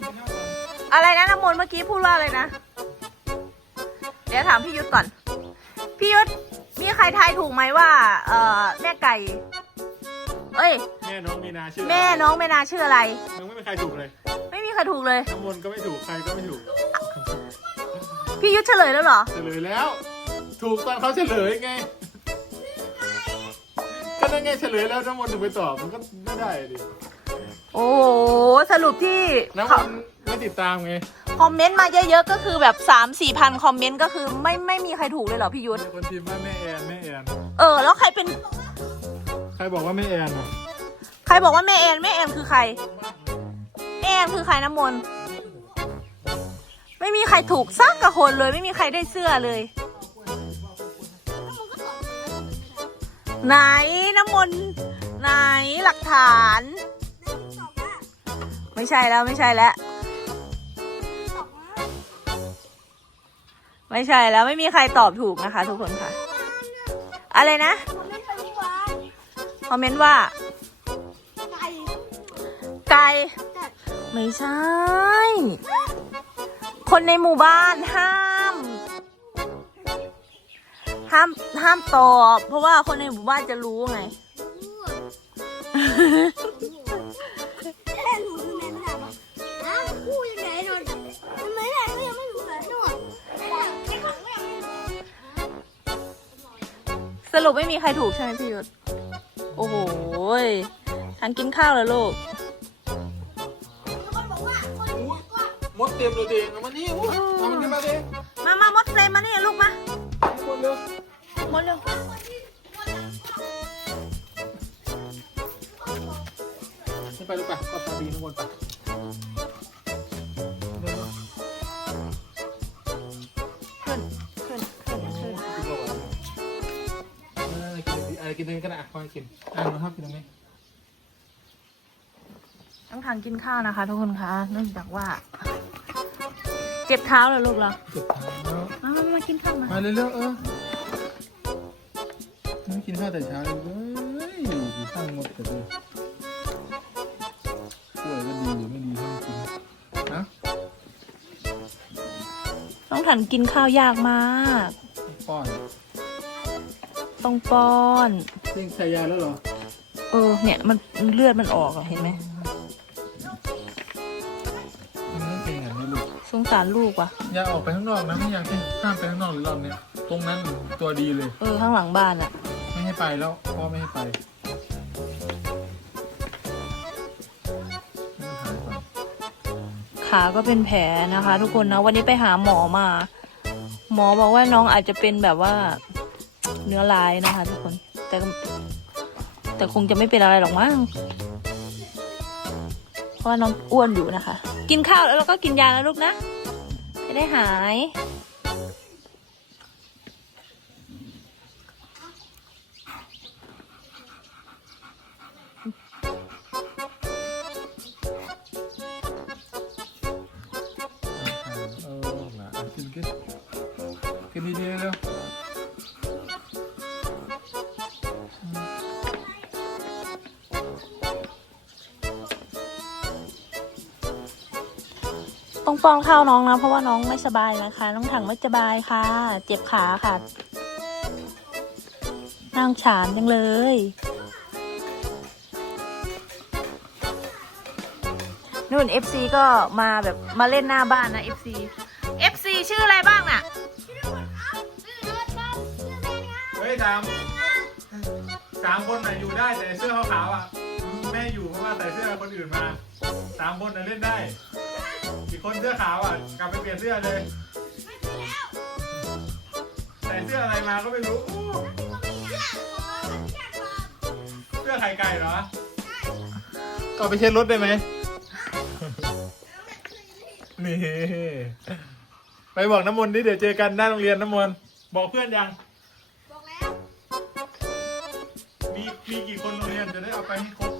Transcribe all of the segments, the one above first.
กินข้าวก่อนอะไรนะน้ำมนต์เมื่อกี้พูดว่าอะไรนะ เดี๋ยวถามพี่ยุทธก่อน พี่ยุทธมีใครทายถูกไหมว่า เอ่อแม่ไก่ เอ้ย แม่น้องมีนาชื่อแม่น้องแม่นาชื่ออะไร ยังไม่มีใครถูกเลยไม่มีใครถูกเลย น้ำมนต์ก็ไม่ถูกใครก็ไม่ถูกพี่ยุทธเฉลยแล้วเหรอ เฉลยแล้ว ถูกตอนเขาเฉลยไงก็นั่นไงเฉลยแล้วน้ำมนต์ถึงไปตอบมันก็ไม่ได้ดิ โอ้โหสรุปที่น้ำมนต์ไม่ติดตามไงคอมเมนต์มาเยอะๆ ก็คือแบบ 3 4มสี่พันคอมเมนต์ก็คือไม่ไม่มีใครถูกเลยเหรอพี่ยุทธมีคนพิมพ์ว่าแม่แอนแม่แอนเออ แล้วใครเป็นใครบอกว่าแม่แอนอะใครบอกว่าแม่แอนแม่แอนคือใครแม่แอนคือใครน้ำมนต์ไม่มีใครถูกสักกับคนเลยไม่มีใครได้เสื้อเลย ไหนน้ำมนต์ไหนหลักฐาน ไม่ใช่แล้วไม่ใช่แล้ว ไม่ใช่แล้วไม่มีใครตอบถูกนะคะ ทุกคนค่ะ อะไรนะคอมเมนต์ว่า ไก่ ไม่ใช่ คนในหมู่บ้านห้าม ห้ามห้ามตอบ เพราะว่าคนในหมู่บ้านจะรู้ไง สรุปไม่มีใครถูกใช่ไหมพี่ยุทธโอ้โหยทันกินข้าวแล้วลูก มดเต็มเลยตัวเองเอามานี่อุ๊ยเอามันขึ้นมาดิมามามดเซมานี่ลูกมาคนเร็วมดเร็วขึ้นไปลูกไปก็ตาบีข้างบนไป อกินดิอะไรกินตรงนี้ก็ได้อะค่อยกินอะหนูชอบกินตรงนี้ต้องทานกินข้าวนะคะ ทุกคนคะเนื่องจากว่า เจ็บเท้าเหรอลูกเหรอสุดท้ายแล้วมามามากินข้าวมามาเร็วๆเออไม่กินข้าวแต่เช้าเลยเว้ยอยู่ข้างมดแต่ดูป่วยก็ดีหรือไม่ดีให้มันกินนะต้องทานกินข้าวยากมากป้อน ต้องป้อนเร่งใช้ยาแล้วเหรอ เออ เนี่ยมันเลือดมันออกอะเห็นไหมมันไม่เป็นอย่างนี้ลูกสงสารลูกว่ะ อย่าออกไปข้างนอกนะไม่อยากให้ข้ามไปข้างนอกหรือรอบเนี้ยตรงนั้นตัวดีเลย เออ ข้างหลังบ้านอะไม่ให้ไปแล้วพ่อไม่ให้ไปให้มันหายก่อนขาก็เป็นแผลนะคะ ทุกคนนะวันนี้ไปหาหมอมา หมอบอกว่าน้องอาจจะเป็นแบบว่า เนื้อลายนะคะทุกคน แต่แต่คงจะไม่เป็นอะไรหรอกมั้งเพราะว่าน้องอ้วนอยู่นะคะ กินข้าวแล้วเราก็กินยาแล้วลูกนะจะได้หาย ต้องป้อนข้าวน้องนะ เพราะว่าน้องไม่สบายนะคะ น้องถังไม่สบายค่ะ เจ็บขาค่ะนั่งฉานจังเลย นู่น FC ก็มาแบบมาเล่นหน้าบ้านนะ FC FC ชื่ออะไรบ้างน่ะ เฮ้ยสามสามคนน่ะอยู่ได้แต่เสื้อขาวๆอะ แม่อยู่เพราะว่าใส่เสื้อคนอื่นมาสามคนน่ะเล่นได้ อีกคนเสื้อขาวอะกลับไปเปลี่ยนเสื้อเลยใส่เสื้ออะไรมาก็ไม่รู้อู้เสื้อไข่ไก่เหรอก็เอาไปเช็ดรถได้ไหมนี่ไปบอกน้ำมนต์ดิเดี๋ยวเจอกันหน้าโรงเรียนน้ำมนต์บอกเพื่อนยังมีมีกี่คนโรงเรียนจะได้เอาไปให้ครบ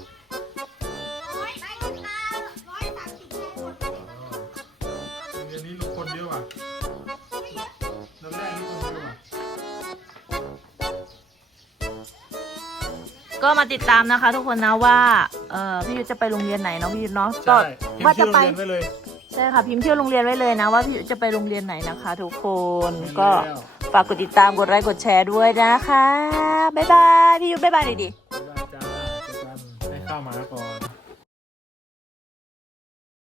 ก็มาติดตามนะคะ ทุกคนนะว่าเออพี่ยุทธจะไปโรงเรียนไหนเนาะพี่ยุทธเนาะก็ใช่เขียนว่าชื่จะอโรงไป เรียนไว้เลยใช่ค่ะพิมพ์ชื่อโรงเรียนไว้เลยนะว่าพี่จะไปโรงเรียนไหนนะคะ ทุกคนก็ฝากกดติดตามกดไลค์กดแชร์ด้วยนะคะบ๊ายบายพี่ยุบ๊ายบายหน่อยดิบ๊ายบายจ้าเจอกันให้ข้าวหมาก่อน